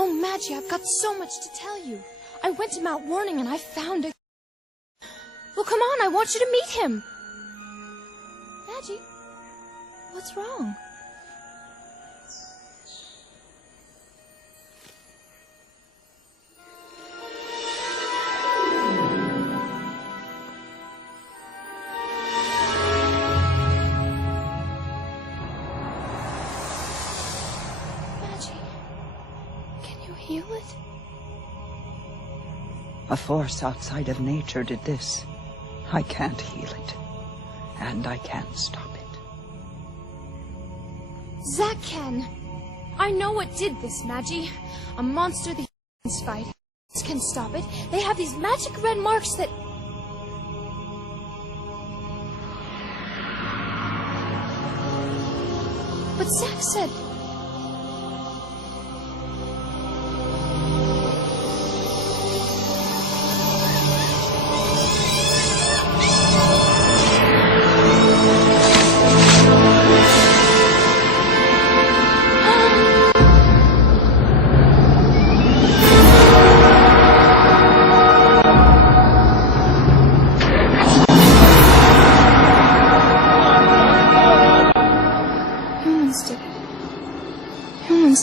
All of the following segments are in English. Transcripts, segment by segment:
Oh, Magi, I've got so much to tell you. I went to Mount Warning and I found a... Well, come on, I want you to meet him. Magi, what's wrong? Heal it? A force outside of nature did this. I can't heal it. And I can't stop it. Zack can. I know what did this, Magi. A monster the humans fight. Can stop it. They have these magic red marks that... But Zack said...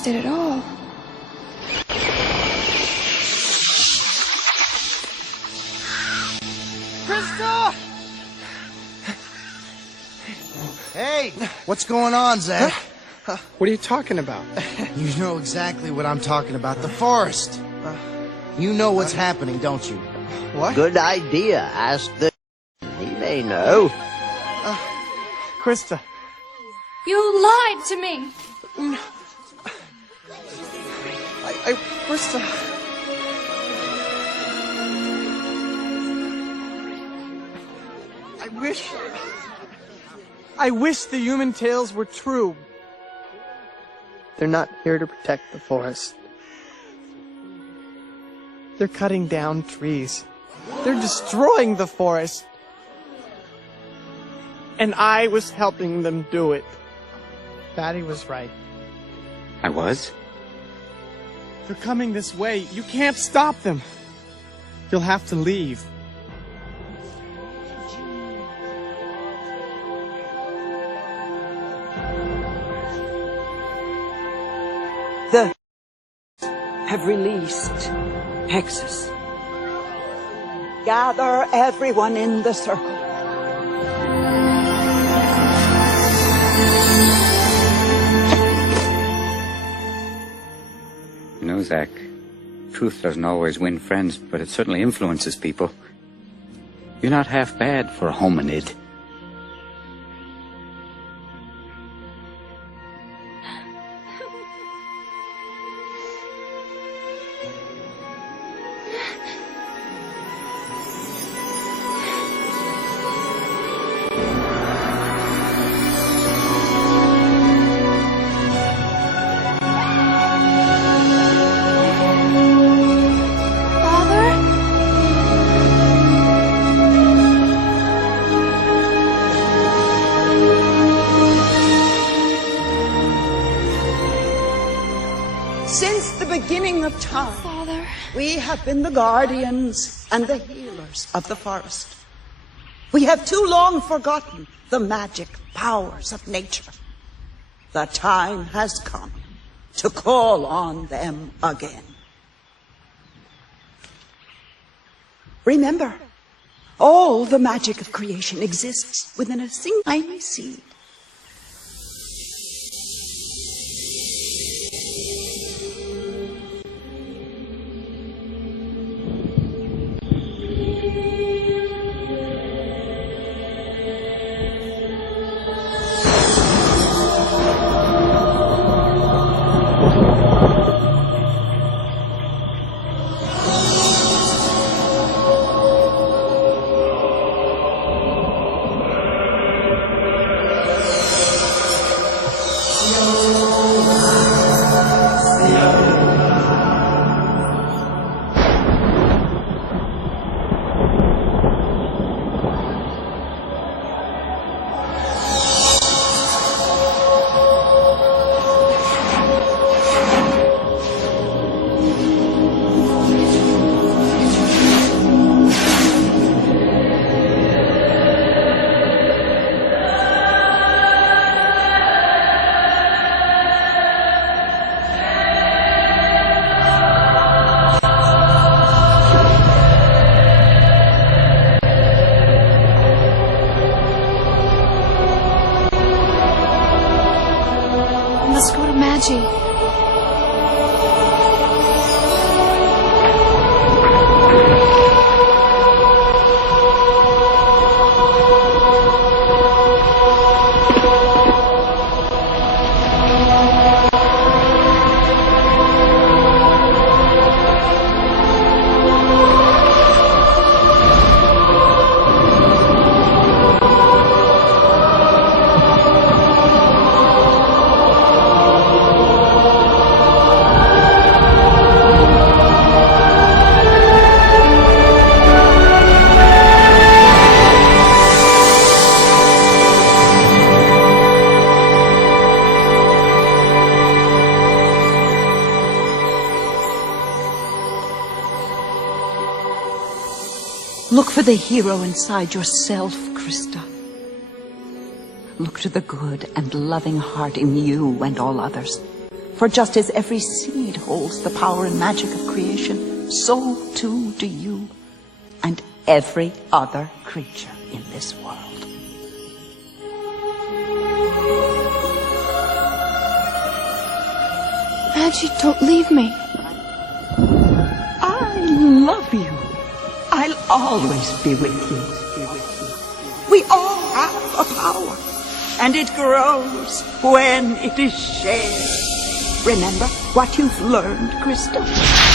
did it all. Crysta! Hey, what's going on, Zack? Huh? What are you talking about? You know exactly what I'm talking about. The forest. You know what's happening, don't you? What? Good idea. Ask the... He may know. Crysta. You lied to me. Crysta. I wish the human tales were true. They're not here to protect the forest. They're cutting down trees. They're destroying the forest. And I was helping them do it. Batty was right. I was? They're coming this way. You can't stop them. You'll have to leave. The have released Hexes. Gather everyone in the circle. You know, Zack, truth doesn't always win friends, but it certainly influences people. You're not half bad for a hominid. Father, we have been the guardians and the healers of the forest. We have too long forgotten the magic powers of nature. The time has come to call on them again. Remember, all the magic of creation exists within a single tiny seed. Look for the hero inside yourself, Crysta. Look to the good and loving heart in you and all others. For just as every seed holds the power and magic of creation, so too do you and every other creature in this world. Magi, don't leave me. I love you. I'll always be with you. We all have a power, and it grows when it is shared. Remember what you've learned, Crysta?